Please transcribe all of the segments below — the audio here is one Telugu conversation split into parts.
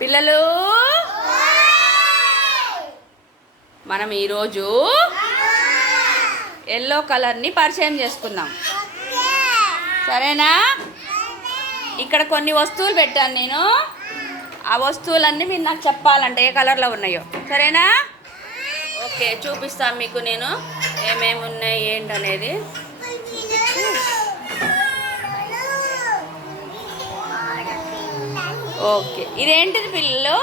పిల్లలు? మనం ఈరోజు ఎల్లో కలర్ని పరిచయం చేసుకుందాం. సరేనా? ఇక్కడ కొన్ని వస్తువులు పెట్టాను నేను. ఆ వస్తువులన్నీ మీరు నాకు చెప్పాలంటే ఏ కలర్లో ఉన్నాయో. సరేనా? ఓకే చూపిస్తాను మీకు నేను. ఏమేమి ఉన్నాయి ఏంటనేది? ఓకే. ఇదేంటిది పిల్లలు?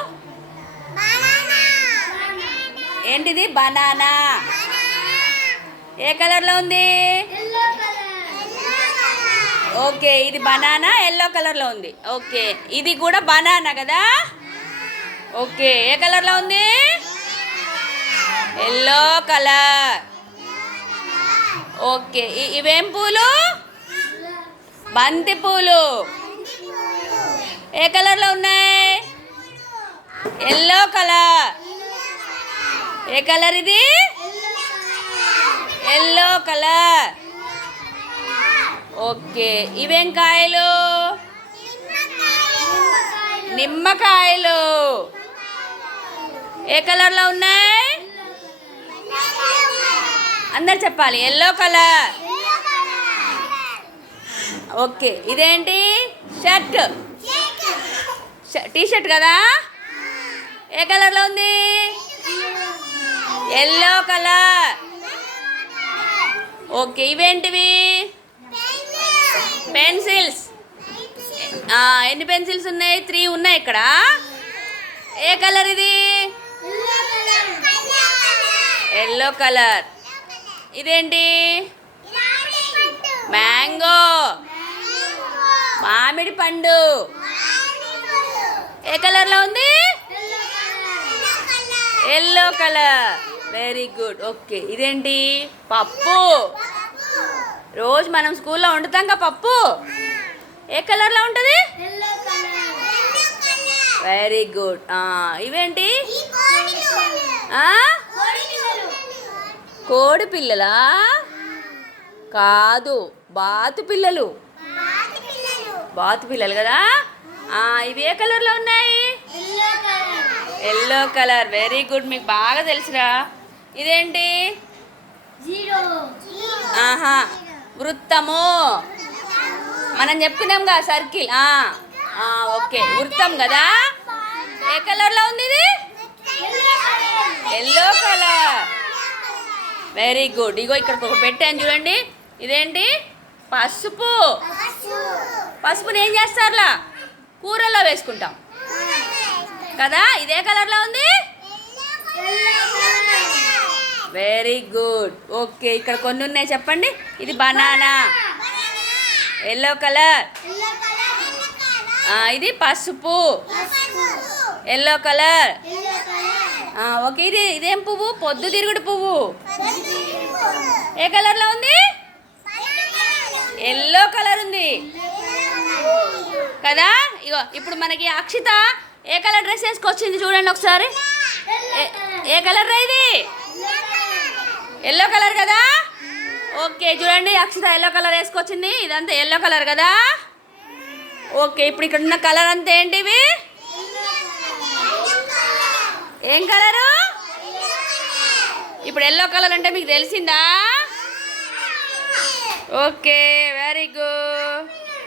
ఏంటిది? బనానా. ఏ కలర్లో ఉంది? ఓకే ఇది బనానా ఎల్లో కలర్లో ఉంది. ఓకే ఇది కూడా బనానా కదా? ఓకే ఏ కలర్లో ఉంది? Yellow colour. ఓకే ఇ- ఇవేం పూలు? బంతి పూలు ఏ కలర్లో ఉన్నాయి? Yellow colour. ఏ కలర్ ఇది? Yellow colour. ఓకే. ఇవేం కాయలు? నిమ్మకాయలు. ఏ కలర్లో ఉన్నాయి? అందరు చెప్పాలి. Yellow colour. ఓకే. ఇదేంటి? షర్ట్. టీ షర్ట్ కదా? ఏ కలర్లో ఉంది? Yellow colour. ఓకే ఇవేంటివి? పెన్సిల్స్. ఆ, ఎన్ని పెన్సిల్స్ ఉన్నాయి? త్రీ ఉన్నాయి ఇక్కడ. ఏ కలర్ ఇది? Yellow colour. ఇదేంటి? మ్యాంగో. మామిడి పండు. ఏ కలర్లో ఉంది? Yellow colour. Very good okay ఇదేంటి? పప్పు. రోజు మనం స్కూల్లో వండుతాం కదా పప్పు? ఏ కలర్లో ఉంటుంది? వెరీ గుడ్ ఇవేంటి? కోడి పిల్లలా? కాదు బాతు పిల్లలు. బాతు పిల్లలు కదా? ఇవి ఏ కలర్లో ఉన్నాయి? ఎల్లో కలర్ వెరీ గుడ్ మీకు బాగా తెలుసురా. ఇదేంటి? ఆహా. వృత్తము. మనం చెప్పుకున్నాం కదా సర్కిల్ ఓకే. వృత్తం కదా? ఏ కలర్లో ఉంది ఇది? ఎల్లో కలర్ వెరీ గుడ్ ఇగో ఇక్కడ ఒకటి పెట్టాను చూడండి. ఇదేంటి? పసుపు. పసుపుని ఏం చేస్తారులా కూరల్లో వేసుకుంటాం. కదా? ఇదే కలర్లో ఉంది? వెరీ గుడ్ ఓకే ఇక్కడ కొన్ని ఉన్నాయి చెప్పండి. ఇది బనానా. ఎల్లో కలర్ ఇది పసుపు. ఎల్లో కలర్ ఓకే ఇది ఇదేం పువ్వు? పొద్దు తిరుగుడు పువ్వు. ఏ కలర్లో ఉంది? ఎల్లో కలర్ ఉంది. కదా? ఇగో ఇప్పుడు మనకి అక్షిత ఏ కలర్ డ్రెస్ వేసుకొచ్చింది చూడండి ఒకసారి. ఏ- కలర్ ఇది? ఎల్లో కలర్ కదా? ఓకే చూడండి అక్షిత ఎల్లో కలర్ వేసుకొచ్చింది. ఇదంతా ఎల్లో కలర్ కదా? ఓకే ఇప్పుడు ఇక్కడ ఉన్న కలర్ అంతా ఏంటివి ఏం కలరు? ఇప్పుడు ఎల్లో కలర్ అంటే మీకు తెలిసిందా? Okay very good.